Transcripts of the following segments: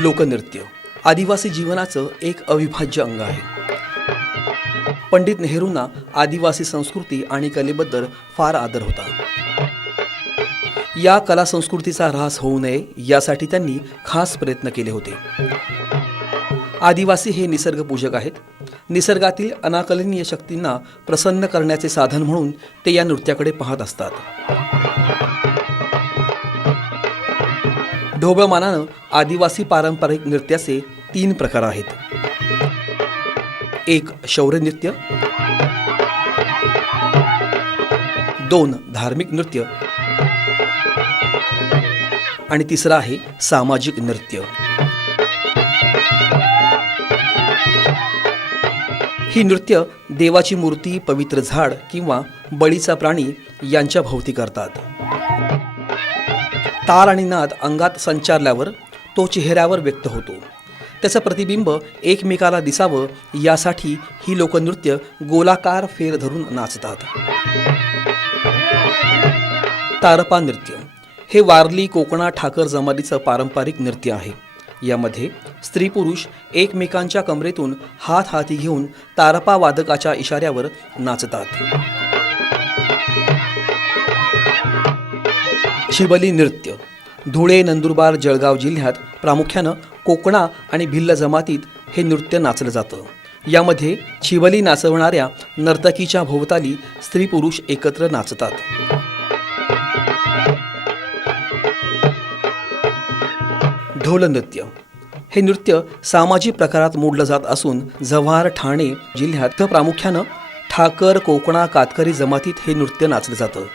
लोकनृत्य आदिवासी जीवनाचं एक अविभाज्य अंग आहे। पंडित नेहरूंना आदिवासी संस्कृती आणि कलेबद्दल फार आदर होता। या कला संस्कृतीचा ऱ्हास होऊ नये यासाठी त्यांनी खास प्रयत्न केले होते। आदिवासी हे निसर्गपूजक आहेत। निसर्गातील अनाकलनीय शक्तींना प्रसन्न करण्याचे साधन म्हणून ते या नृत्याकडे पाहत असतात। ढोबळमानानं आदिवासी पारंपरिक नृत्याचे 3 प्रकार आहेत। एक शौर्य नृत्य, 2 धार्मिक नृत्य आणि तिसरा आहे सामाजिक नृत्य। ही नृत्य देवाची मूर्ती, पवित्र झाड किंवा बळीचा प्राणी यांच्या भोवती करतात। ताल आणि नाद अंगात संचारल्यावर तो चेहऱ्यावर व्यक्त होतो। त्याचं प्रतिबिंब एकमेकाला दिसावं यासाठी ही लोकनृत्य गोलाकार फेर धरून नाचतात। तारपा नृत्य हे वारली कोकणा ठाकर जमातीचं पारंपरिक नृत्य आहे। यामध्ये स्त्री पुरुष एकमेकांच्या कमरेतून हात हाती घेऊन तारपा वादकाच्या इशाऱ्यावर नाचतात। छिबली नृत्य धुळे, नंदुरबार, जळगाव जिल्ह्यात प्रामुख्यानं कोकणा आणि भिल्ल जमातीत हे नृत्य नाचलं जातं। यामध्ये छिबली नाचवणाऱ्या नर्तकीच्या भोवताली स्त्री पुरुष एकत्र नाचतात। ढोल नृत्य हे नृत्य सामाजिक प्रकारात मोडलं जात असून जव्हार, ठाणे जिल्ह्यात प्रामुख्यानं ठाकर, कोकणा, कातकरी जमातीत हे नृत्य नाचलं जातं।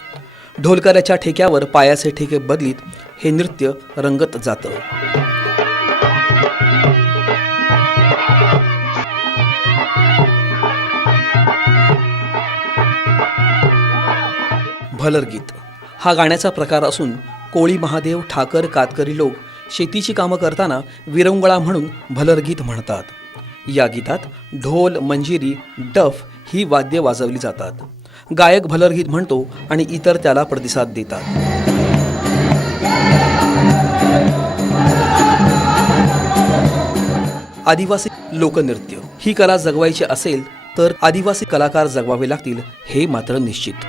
ढोलकऱ्याच्या ठेक्यावर पायाचे ठेके बदलीत हे नृत्य रंगत जातं। भलरगीत हा गाण्याचा प्रकार असून कोळी, महादेव, ठाकर, कातकरी लोक शेतीची कामं करताना विरंगुळा म्हणून भलरगीत म्हणतात। या गीतात ढोल, मंजिरी, डफ ही वाद्ये वाजवली जातात। गायक भलरगीत म्हणतो आणि इतर त्याला प्रतिसाद देतात। आदिवासी लोकनृत्य ही कला जगवायची असेल तर आदिवासी कलाकार जगवावे लागतील हे मात्र निश्चित।